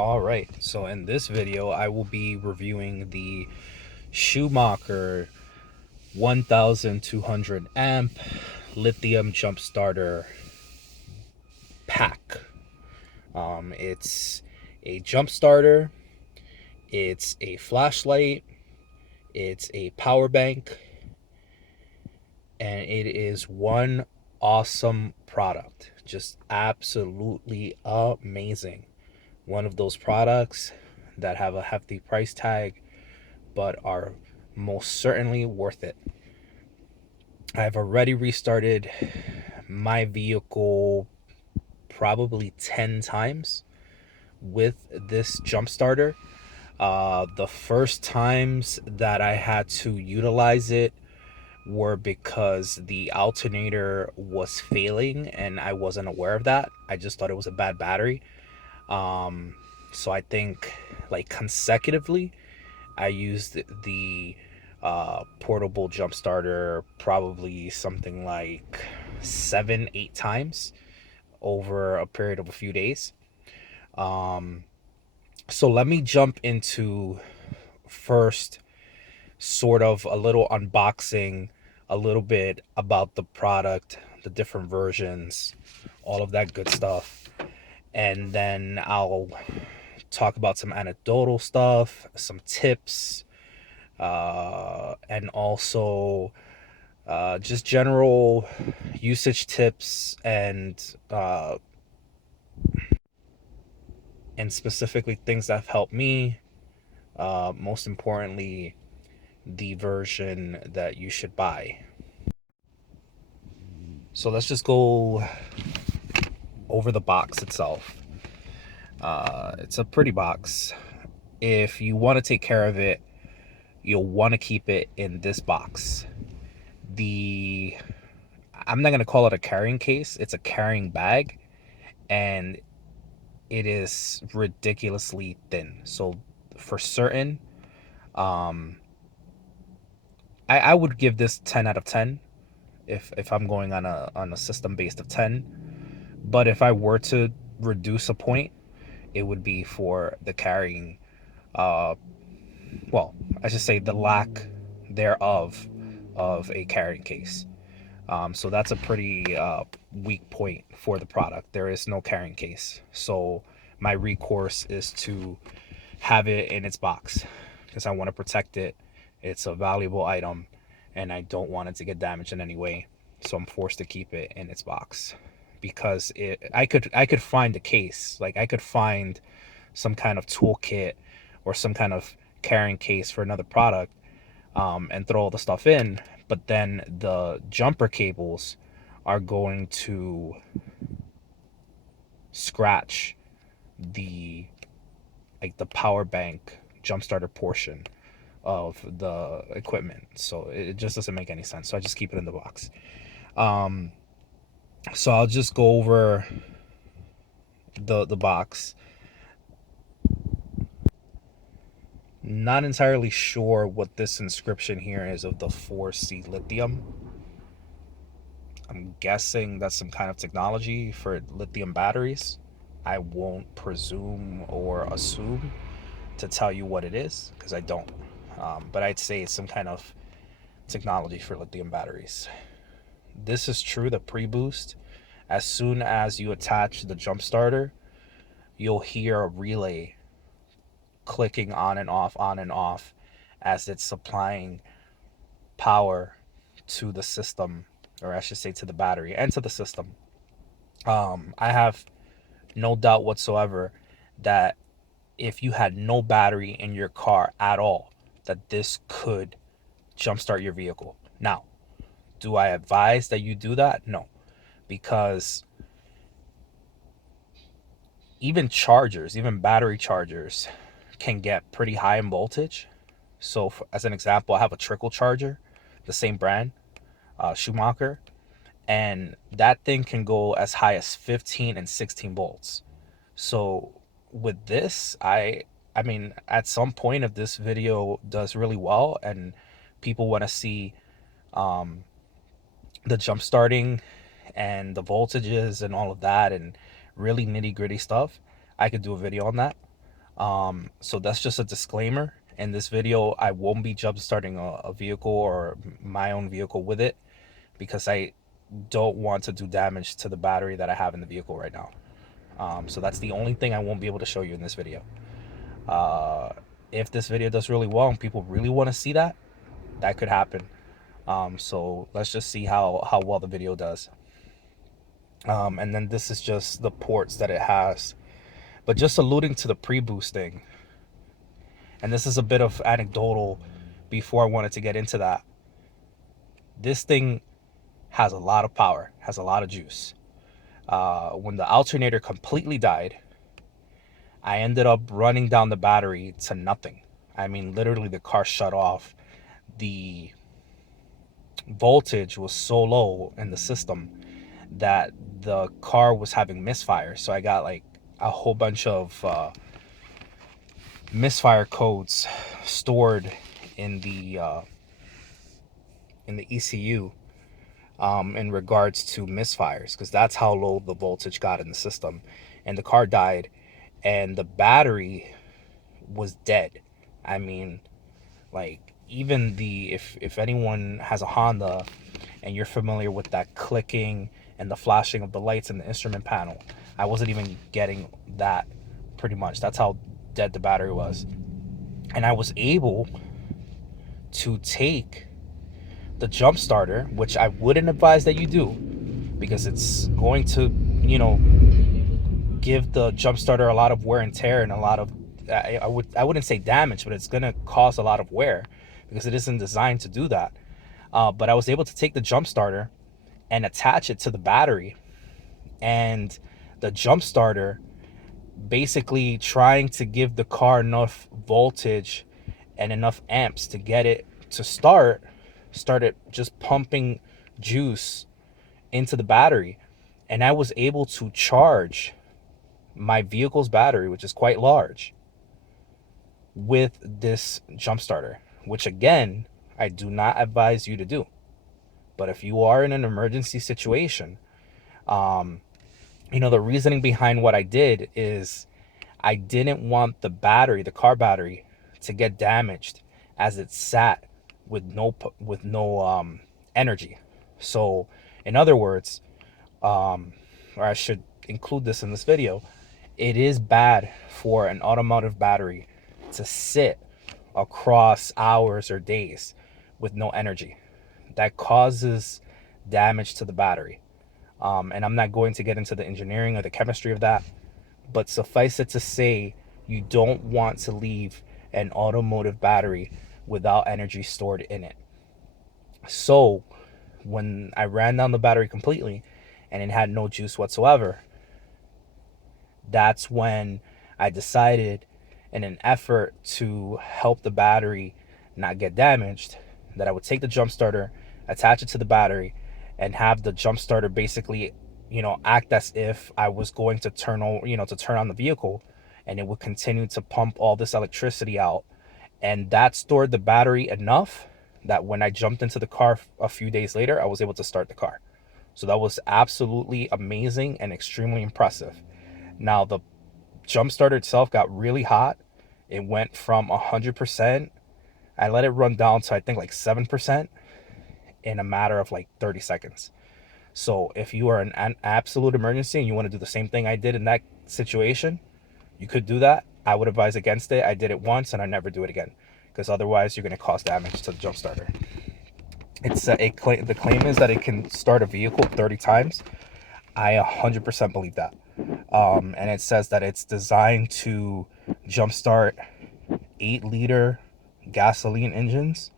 Alright, so in this video, I will be reviewing the Schumacher 1200 amp lithium jump starter pack. It's a jump starter, it's a flashlight, it's a power bank, and it is one awesome product. Just absolutely amazing. One of those products that have a hefty price tag but are most certainly worth it. I've already restarted my vehicle probably 10 times with this jump starter. The first times that I had to utilize it were because the alternator was failing and I wasn't aware of that. I just thought it was a bad battery. Um, so I think like consecutively I used the portable jump starter probably something like 7, 8 times over a period of a few days. Um, so let me jump into first sort of a little unboxing, a little bit about the product, the different versions, all of that good stuff. And then I'll talk about some anecdotal stuff, some tips, and also just general usage tips and specifically things that have helped me. Most importantly, the version that you should buy. So let's just go over the box itself. It's a pretty box. If you want to take care of it, you'll want to keep it in this box. The I'm not gonna call it a carrying case. It's a carrying bag, and it is ridiculously thin. So for certain, um, I would give this 10 out of 10 if I'm going on a system based of 10. But if I were to reduce a point, it would be for the carrying. Uh, well, I should say the lack thereof of a carrying case. So that's a pretty weak point for the product. There is no carrying case. So my recourse is to have it in its box because I want to protect it. It's a valuable item and I don't want it to get damaged in any way. So I'm forced to keep it in its box because I could find a case. Like I could find some kind of toolkit or some kind of carrying case for another product, and throw all the stuff in, but then the jumper cables are going to scratch the the power bank jump starter portion of the equipment. So it just doesn't make any sense. So I just keep it in the box. Um, so I'll just go over the box. Not entirely sure what this inscription here is of the 4C lithium. I'm guessing that's some kind of technology for lithium batteries. I won't presume or assume to tell you what it is because I don't. But I'd say it's some kind of technology for lithium batteries. This is true, the pre-boost. As soon as you attach the jump starter, you'll hear a relay clicking on and off as it's supplying power to the system, or I should say to the battery and to the system. I have no doubt whatsoever that if you had no battery in your car at all, that this could jumpstart your vehicle. Now, do I advise that you do that? No, because even chargers, even battery chargers, can get pretty high in voltage. So, as an example, I have a trickle charger, the same brand, Schumacher, and that thing can go as high as 15 and 16 volts. So with this, I mean, at some point if this video does really well and people want to see um the jump starting and the voltages and all of that and really nitty gritty stuff, I could do a video on that. So that's just a disclaimer. In this video, I won't be jump starting a vehicle or my own vehicle with it, because I don't want to do damage to the battery that I have in the vehicle right now. So that's the only thing I won't be able to show you in this video. If this video does really well and people really want to see that, that could happen. So let's just see how well the video does. And then this is just the ports that it has. But just alluding to the pre-boosting, and this is a bit of anecdotal before I wanted to get into that. This thing has a lot of power, has a lot of juice. When the alternator completely died, I ended up running down the battery to nothing. I mean, literally the car shut off. The voltage was so low in the system that the car was having misfire. So I got like a whole bunch of misfire codes stored in the ECU, in regards to misfires, because that's how low the voltage got in the system. And the car died, and the battery was dead. I mean, like, even the if anyone has a Honda and you're familiar with that clicking and the flashing of the lights in the instrument panel, I wasn't even getting that. Pretty much that's how dead the battery was. And I was able to take the jump starter, which I wouldn't advise that you do, because it's going to, give the jump starter a lot of wear and tear and a lot of, I wouldn't say damage, but it's going to cause a lot of wear because it isn't designed to do that. But I was able to take the jump starter and attach it to the battery, and the jump starter basically trying to give the car enough voltage and enough amps to get it to started just pumping juice into the battery. And I was able to charge my vehicle's battery, which is quite large, with this jump starter, which again, I do not advise you to do. But if you are in an emergency situation, the reasoning behind what I did is I didn't want the car battery, to get damaged as it sat with no energy. So, in other words, or I should include this in this video, it is bad for an automotive battery to sit across hours or days with no energy. That causes damage to the battery. And I'm not going to get into the engineering or the chemistry of that, but suffice it to say, you don't want to leave an automotive battery without energy stored in it. So when I ran down the battery completely and it had no juice whatsoever, that's when I decided, in an effort to help the battery not get damaged, that I would take the jump starter, attach it to the battery, and have the jump starter basically, act as if I was going to turn on the vehicle, and it would continue to pump all this electricity out. And that stored the battery enough that when I jumped into the car a few days later, I was able to start the car. So that was absolutely amazing and extremely impressive. Now, the jump starter itself got really hot. It went from 100%. I let it run down to, I think, like 7% in a matter of like 30 seconds. So if you are in an absolute emergency and you want to do the same thing I did in that situation, you could do that. I would advise against it. I did it once and I never do it again, because otherwise you're going to cause damage to the jump starter. The claim is that it can start a vehicle 30 times. I 100% believe that. And it says that it's designed to jumpstart 8-liter gasoline engines,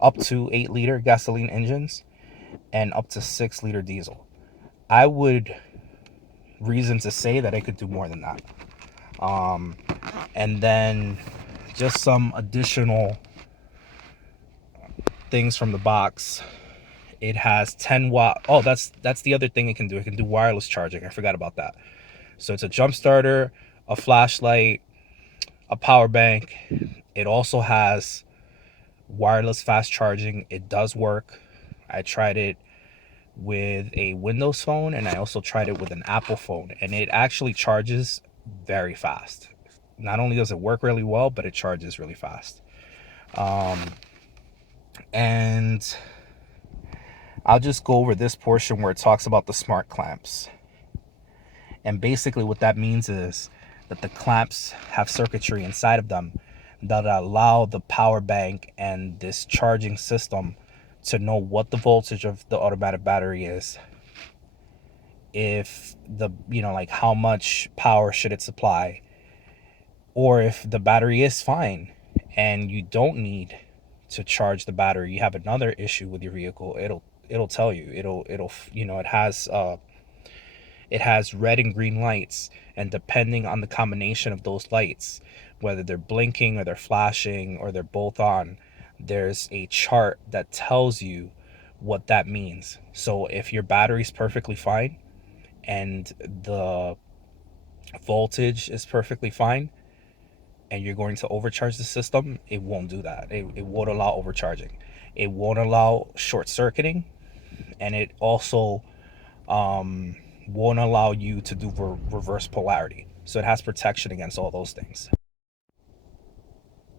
up to 8-liter gasoline engines, and up to 6-liter diesel. I would reason to say that it could do more than that. And then just some additional things from the box. It has 10 watt. Oh, that's the other thing it can do. It can do wireless charging. I forgot about that. So it's a jump starter, a flashlight, a power bank. It also has wireless fast charging. It does work. I tried it with a Windows phone and I also tried it with an Apple phone, and it actually charges very fast. not only does it work really well, but it charges really fast. And I'll just go over this portion where it talks about the smart clamps. And basically what that means is that the clamps have circuitry inside of them that allow the power bank and this charging system to know what the voltage of the automatic battery is, if the, like how much power should it supply, or if the battery is fine and you don't need to charge the battery, you have another issue with your vehicle, it'll tell you. It'll it has red and green lights, and depending on the combination of those lights, whether they're blinking or they're flashing or they're both on, there's a chart that tells you what that means. So if your battery's perfectly fine and the voltage is perfectly fine and you're going to overcharge the system, it won't do that. It won't allow overcharging. It won't allow short circuiting, and it also won't allow you to do reverse polarity. So it has protection against all those things.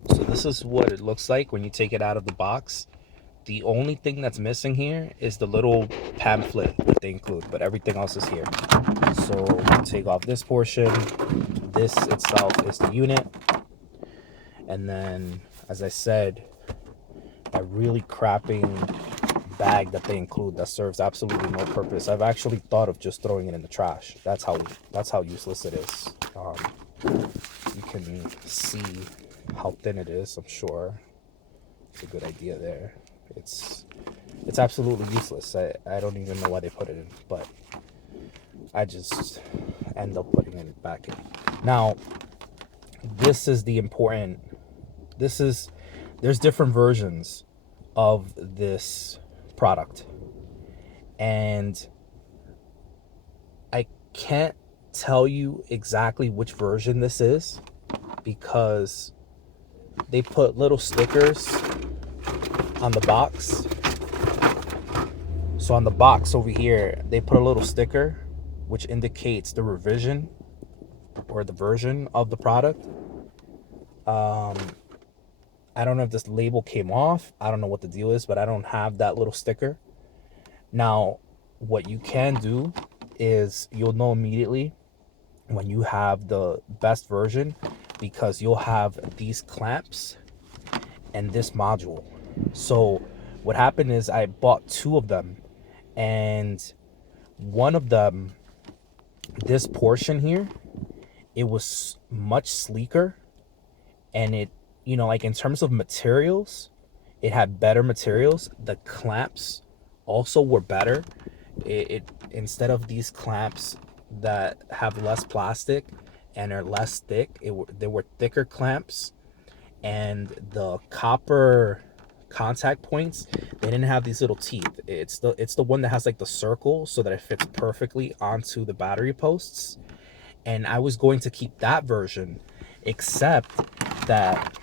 So this is what it looks like when you take it out of the box. The only thing that's missing here is the little pamphlet that they include, but everything else is here. So take off this portion. This itself is the unit. And then, as I said, a really crapping bag that they include that serves absolutely no purpose. I've actually thought of just throwing it in the trash. That's how useless it is. You can see how thin it is. I'm sure it's a good idea there. It's absolutely useless. I don't even know why they put it in, but I just end up putting it back in. Now, this is the important. There's different versions of this product, and I can't tell you exactly which version this is because they put little stickers on the box. So on the box over here, they put a little sticker which indicates the revision or the version of the product. I don't know if this label came off. I don't know what the deal is, but I don't have that little sticker. Now, what you can do is you'll know immediately when you have the best version because you'll have these clamps and this module. So what happened is I bought two of them, and one of them, this portion here, it was much sleeker, and it, like in terms of materials, it had better materials. The clamps also were better. It instead of these clamps that have less plastic and are less thick, they were thicker clamps, and the copper contact points, they didn't have these little teeth. It's the one that has like the circle so that it fits perfectly onto the battery posts. And I was going to keep that version, except that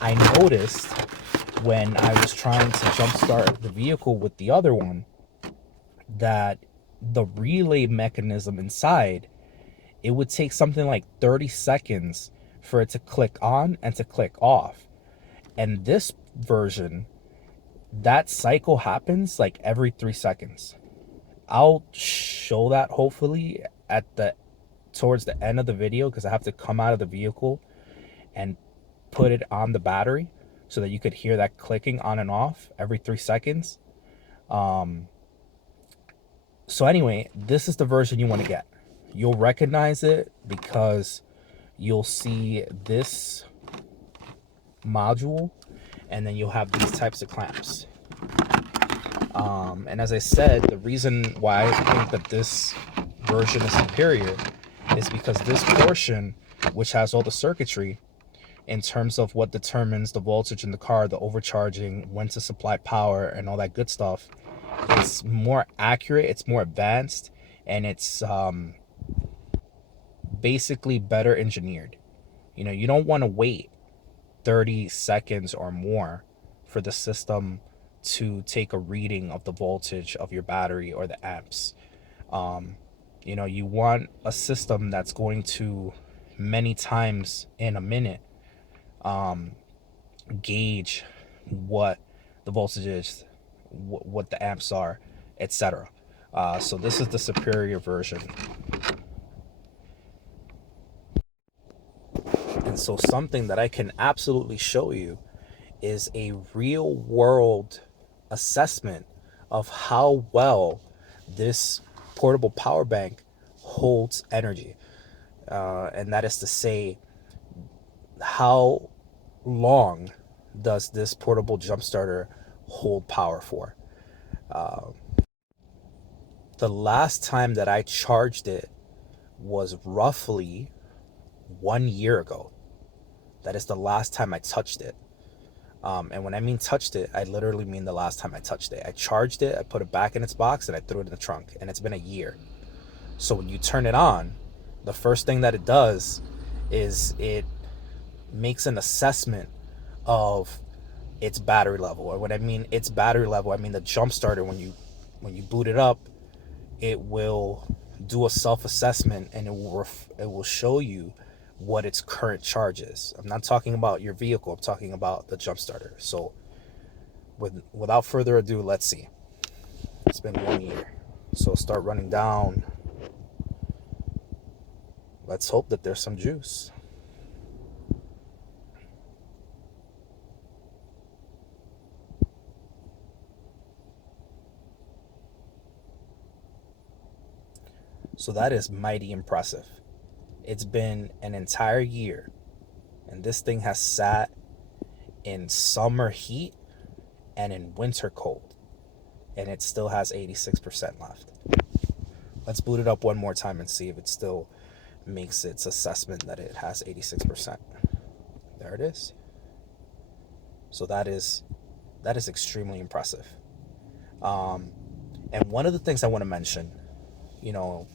I noticed when I was trying to jumpstart the vehicle with the other one that the relay mechanism inside, it would take something like 30 seconds for it to click on and to click off. And this version, that cycle happens like every 3 seconds. I'll show that hopefully towards the end of the video, because I have to come out of the vehicle and put it on the battery so that you could hear that clicking on and off every 3 seconds. So anyway, this is the version you want to get. You'll recognize it because you'll see this module, and then you'll have these types of clamps. And as I said, the reason why I think that this version is superior is because this portion, which has all the circuitry in terms of what determines the voltage in the car, the overcharging, when to supply power, and all that good stuff, it's more accurate, it's more advanced, and it's basically better engineered. You don't want to wait 30 seconds or more for the system to take a reading of the voltage of your battery or the amps. You want a system that's going to many times in a minute, gauge what the voltage is, what the amps are, etc. So this is the superior version. And so something that I can absolutely show you is a real world assessment of how well this portable power bank holds energy. And that is to say, how long does this portable jump starter hold power for? The last time that I charged it was roughly 1 year ago. That is the last time I touched it. And when I mean touched it, I literally mean the last time I touched it. I charged it, I put it back in its box, and I threw it in the trunk. And it's been a year. So when you turn it on, the first thing that it does is it makes an assessment of its battery level. Or when I mean its battery level, I mean the jump starter. When you boot it up, it will do a self-assessment, and it will show you what its current charge is. I'm not talking about your vehicle, I'm talking about the jump starter. So without further ado, let's see. It's been 1 year. So start running down. Let's hope that there's some juice. So that is mighty impressive. It's been an entire year, and this thing has sat in summer heat and in winter cold, and it still has 86% left. Let's boot it up one more time and see if it still makes its assessment that it has 86%. There it is. So that is extremely impressive. And one of the things I want to mention,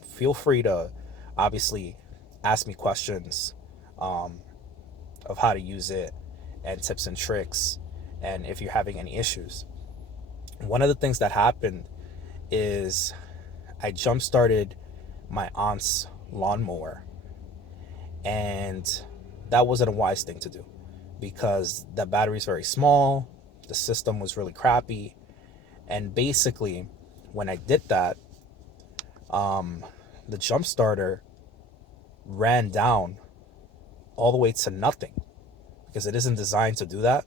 feel free to obviously ask me questions of how to use it and tips and tricks, and if you're having any issues. One of the things that happened is I jump started my aunt's lawnmower, and that wasn't a wise thing to do because the battery's very small, the system was really crappy, and basically when I did that, the jump starter ran down all the way to nothing because it isn't designed to do that.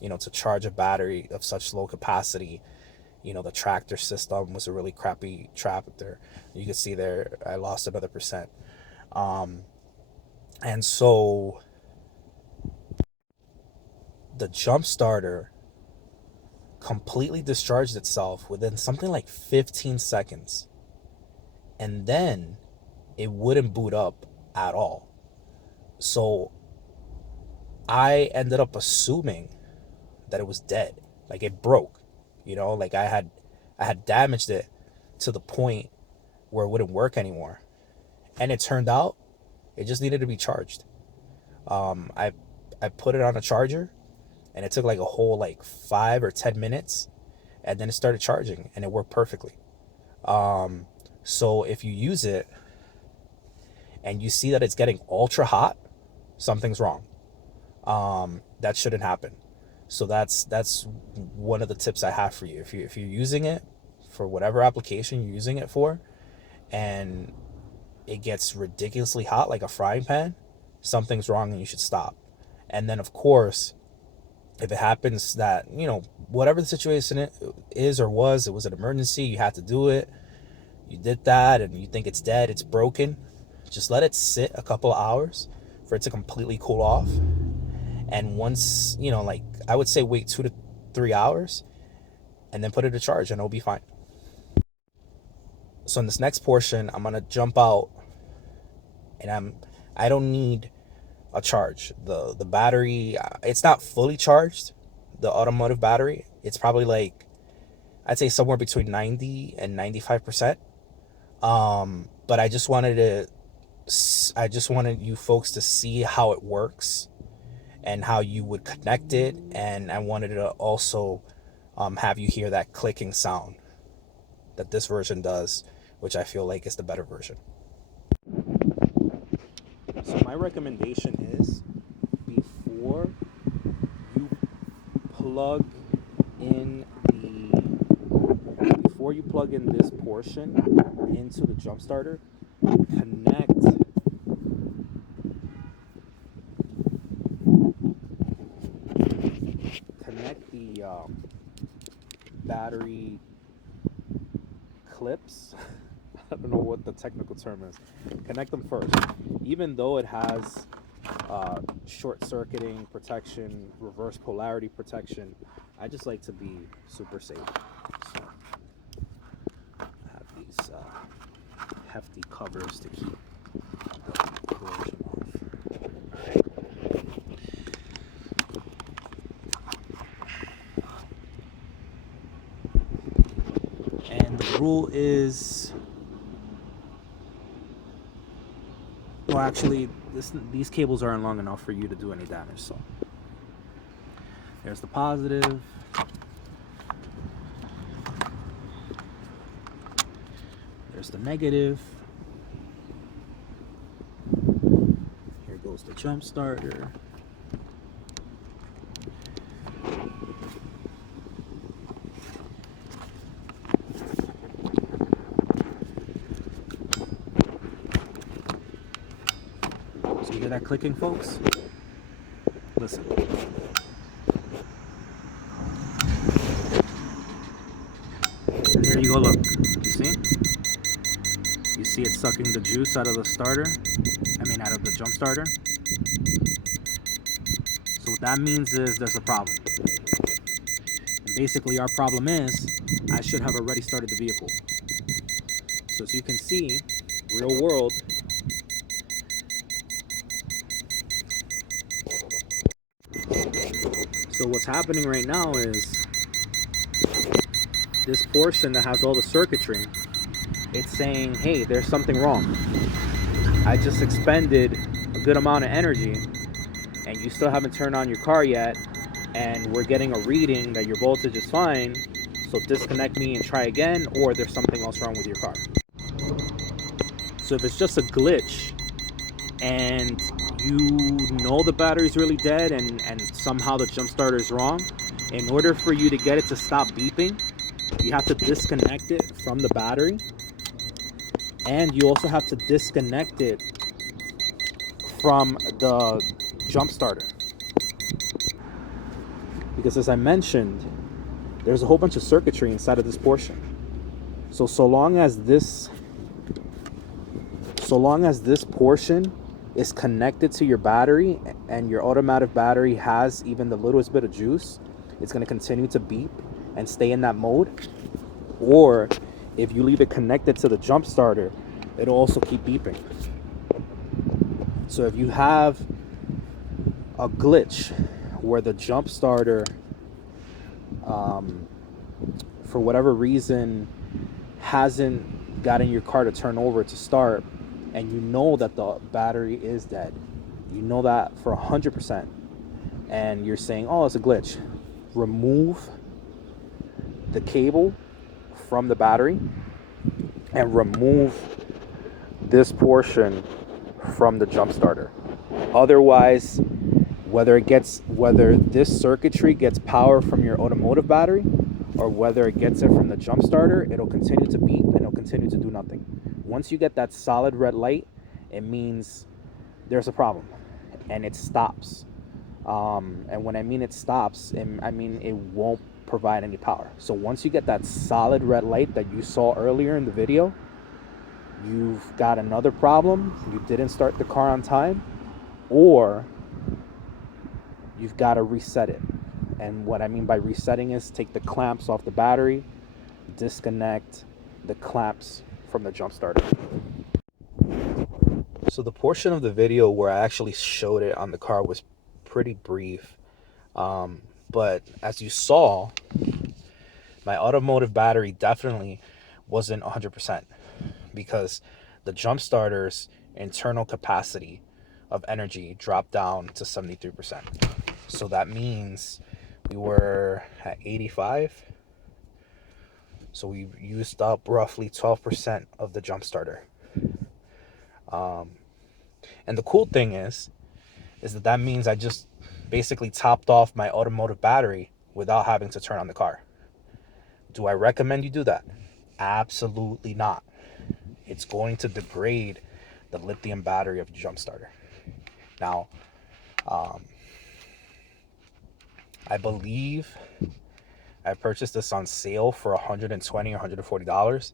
To charge a battery of such low capacity, the tractor system was a really crappy tractor. You can see there I lost another percent. And so the jump starter completely discharged itself within something like 15 seconds. And then it wouldn't boot up at all. So I ended up assuming that it was dead. Like it broke. Like I had damaged it to the point where it wouldn't work anymore. And it turned out it just needed to be charged. I put it on a charger, and it took like a whole like 5 or 10 minutes, and then it started charging, and it worked perfectly. So if you use it and you see that it's getting ultra hot, something's wrong. That shouldn't happen. So that's one of the tips I have for you. If you're using it for whatever application you're using it for, and it gets ridiculously hot like a frying pan, something's wrong and you should stop. And then of course, if it happens that, whatever the situation it is or was, it was an emergency, you had to do it, you did that, and you think it's dead, it's broken, just let it sit a couple of hours for it to completely cool off. And once, like I would say wait 2 to 3 hours and then put it to charge and it'll be fine. So in this next portion, I'm going to jump out, and I don't need a charge. The battery, it's not fully charged, the automotive battery. It's probably like, I'd say somewhere between 90 and 95%. But I just wanted you folks to see how it works and how you would connect it. And I wanted to also have you hear that clicking sound that this version does, which I feel like is the better version. So my recommendation is before you plug in before you plug in this portion into the jump starter, connect the battery clips. I don't know what the technical term is. Connect them first. Even though it has short circuiting protection, reverse polarity protection, I just like to be super safe. So I have these hefty covers to keep the corrosion off. And the rule is, well, actually, these cables aren't long enough for you to do any damage. So there's the positive. There's the negative. Here goes the jump starter. So you hear that clicking, folks? Listen. And there you go, look. You see? You see it sucking the juice out of the starter? Out of the jump starter. So what that means is there's a problem. And basically our problem is I should have already started the vehicle. So as you can see, real world, so what's happening right now is this portion that has all the circuitry, it's saying, hey, there's something wrong. I just expended a good amount of energy and you still haven't turned on your car yet, and we're getting a reading that your voltage is fine, so disconnect me and try again, or there's something else wrong with your car. So if it's just a glitch and you know the battery's really dead and somehow the jump starter is wrong, in order for you to get it to stop beeping, you have to disconnect it from the battery, and you also have to disconnect it from the jump starter. Because as I mentioned, there's a whole bunch of circuitry inside of this portion. So long as this portion is connected to your battery and your automatic battery has even the littlest bit of juice, it's going to continue to beep and stay in that mode. Or if you leave it connected to the jump starter, it'll also keep beeping. So if you have a glitch where the jump starter, for whatever reason, hasn't gotten your car to turn over to start, and you know that the battery is dead, you know that for 100%, and you're saying, oh, it's a glitch, remove the cable from the battery and remove this portion from the jump starter. Otherwise, whether this circuitry gets power from your automotive battery or whether it gets it from the jump starter, it'll continue to beep and it'll continue to do nothing. Once you get that solid red light, it means there's a problem and it stops. And when I mean it stops, I mean it won't provide any power. So once you get that solid red light that you saw earlier in the video, you've got another problem. You didn't start the car on time, or you've got to reset it. And what I mean by resetting is take the clamps off the battery, disconnect the clamps from the jump starter. So the portion of the video where I actually showed it on the car was pretty brief. But as you saw, my automotive battery definitely wasn't 100% because the jump starter's internal capacity of energy dropped down to 73%. So that means we were at 85. So we used up roughly 12% of the jump starter. And the cool thing is that that means I just basically topped off my automotive battery without having to turn on the car. Do I recommend you do that? Absolutely not. It's going to degrade the lithium battery of the jump starter. Now, I believe I purchased this on sale for $120 or $140.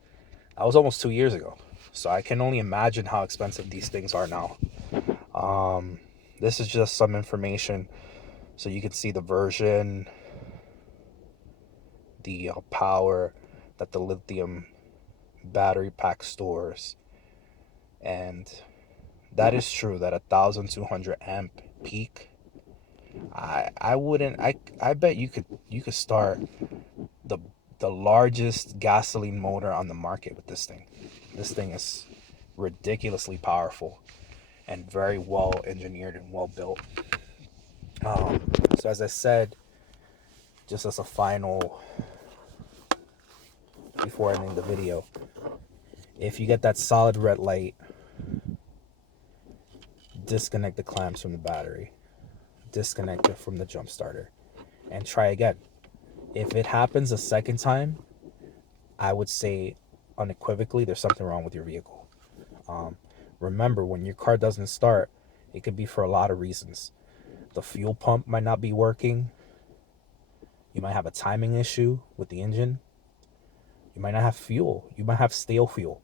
That was almost 2 years ago. So I can only imagine how expensive these things are now. This is just some information so you can see the version, the power that the lithium battery pack stores. And that is true that 1,200 amp peak. I wouldn't I bet you could start the the largest gasoline motor on the market with this thing. This thing is ridiculously powerful and very well engineered and well built. So as I said, just as a final before ending the video, if you get that solid red light, disconnect the clamps from the battery, disconnect it from the jump starter, and try again. If it happens a second time, I would say unequivocally there's something wrong with your vehicle. Remember, when your car doesn't start, it could be for a lot of reasons. The fuel pump might not be working. You might have a timing issue with the engine. You might not have fuel. You might have stale fuel.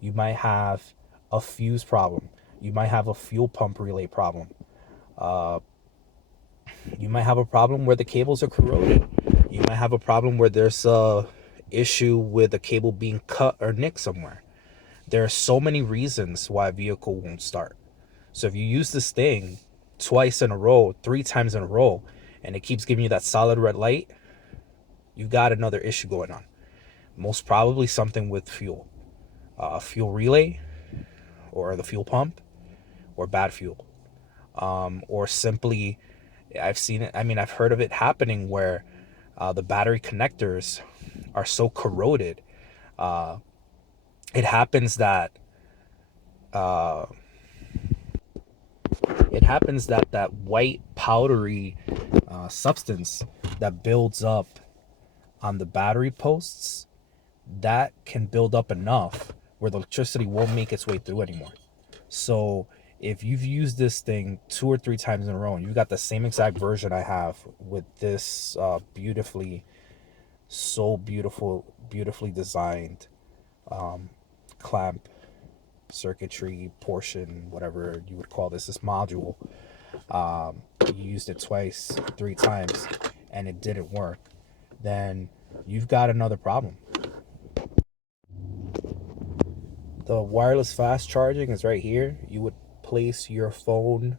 You might have a fuse problem. You might have a fuel pump relay problem. You might have a problem where the cables are corroded. You might have a problem where there's a issue with a cable being cut or nicked somewhere. There are so many reasons why a vehicle won't start. So if you use this thing twice in a row, 3 times in a row, and it keeps giving you that solid red light, you've got another issue going on. Most probably something with fuel. Fuel relay, or the fuel pump, or bad fuel. Or simply, I've seen it, I've heard of it happening where the battery connectors are so corroded. It happens that that white powdery substance that builds up on the battery posts, that can build up enough where the electricity won't make its way through anymore. So if you've used this thing 2 or 3 times in a row and you've got the same exact version I have with this beautifully designed clamp circuitry portion, whatever you would call this module, you used it twice, 3 times, and it didn't work, then you've got another problem. The wireless fast charging is right here. You would place your phone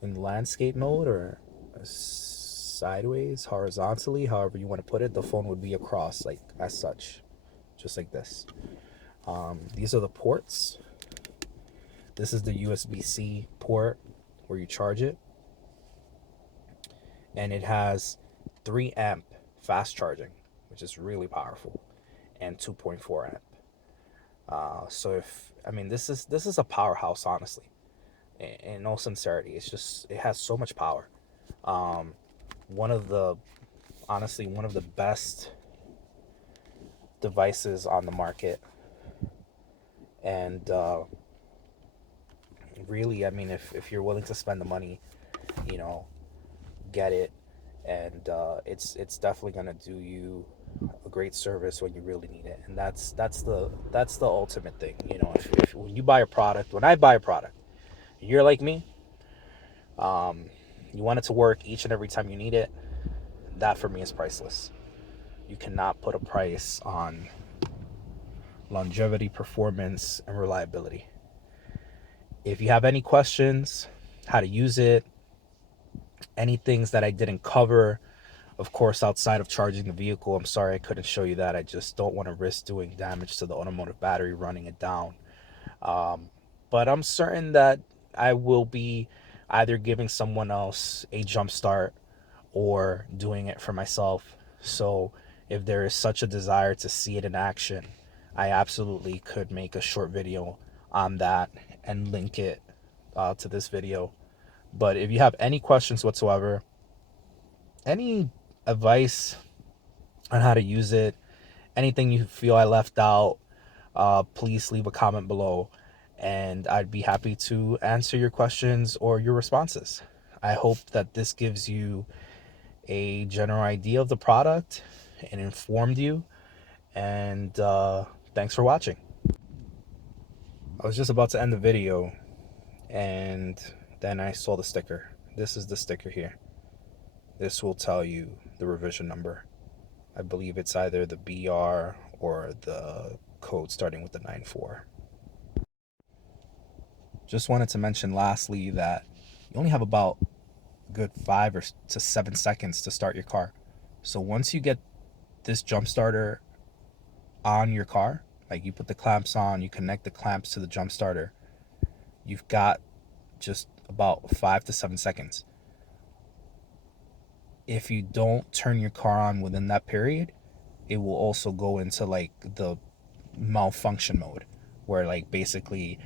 in landscape mode or sideways, horizontally, however you want to put it. The phone would be across, like as such, just like this. These are the ports. This is the USB-C port where you charge it. And it has 3 amp fast charging, which is really powerful, and 2.4 amp. So this is a powerhouse, honestly. In all sincerity, it has so much power. One of the best devices on the market, and really, if you're willing to spend the money, get it, and it's definitely gonna do you a great service when you really need it. And that's the ultimate thing. If when you buy a product, when I buy a product, you're like me, you want it to work each and every time you need it. That for me is priceless. You cannot put a price on longevity, performance, and reliability. If you have any questions, how to use it, any things that I didn't cover, of course, outside of charging the vehicle, I'm sorry I couldn't show you that. I just don't want to risk doing damage to the automotive battery, running it down. But I'm certain that I will be either giving someone else a jump start or doing it for myself. So if there is such a desire to see it in action, I absolutely could make a short video on that and link it to this video. But if you have any questions whatsoever, any advice on how to use it, anything you feel I left out, please leave a comment below and I'd be happy to answer your questions or your responses. I hope that this gives you a general idea of the product and informed you. And thanks for watching. I was just about to end the video and then I saw the sticker. This is the sticker here. This will tell you the revision number. I believe it's either the BR or the code starting with the 94. Just wanted to mention lastly that you only have about a good 5 to 7 seconds to start your car. So once you get this jump starter on your car, like you put the clamps on, you connect the clamps to the jump starter, you've got just about 5 to 7 seconds. If you don't turn your car on within that period, it will also go into like the malfunction mode, where like basically,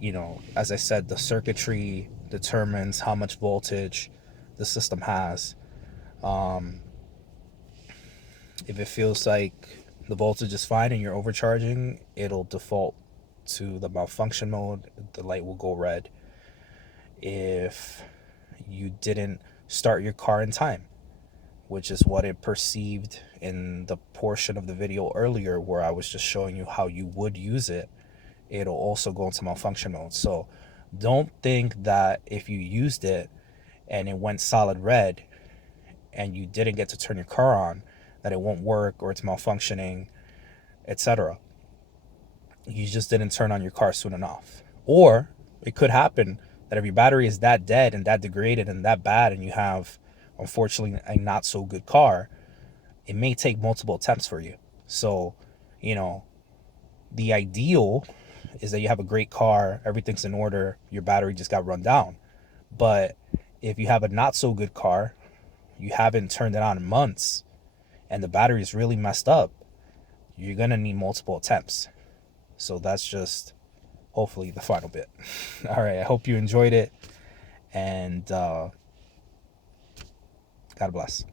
you know, as I said, the circuitry determines how much voltage the system has. If it feels like the voltage is fine and you're overcharging, it'll default to the malfunction mode. The light will go red. If you didn't start your car in time, which is what it perceived in the portion of the video earlier where I was just showing you how you would use it, it'll also go into malfunction mode. So don't think that if you used it and it went solid red and you didn't get to turn your car on, that it won't work or it's malfunctioning, etc. You just didn't turn on your car soon enough. Or it could happen that if your battery is that dead and that degraded and that bad and you have, unfortunately, a not so good car, it may take multiple attempts for you. So, you know, the ideal is that you have a great car, everything's in order, your battery just got run down. But if you have a not so good car, you haven't turned it on in months, and the battery is really messed up, you're gonna need multiple attempts. So that's just hopefully the final bit. All right, I hope you enjoyed it, and God bless.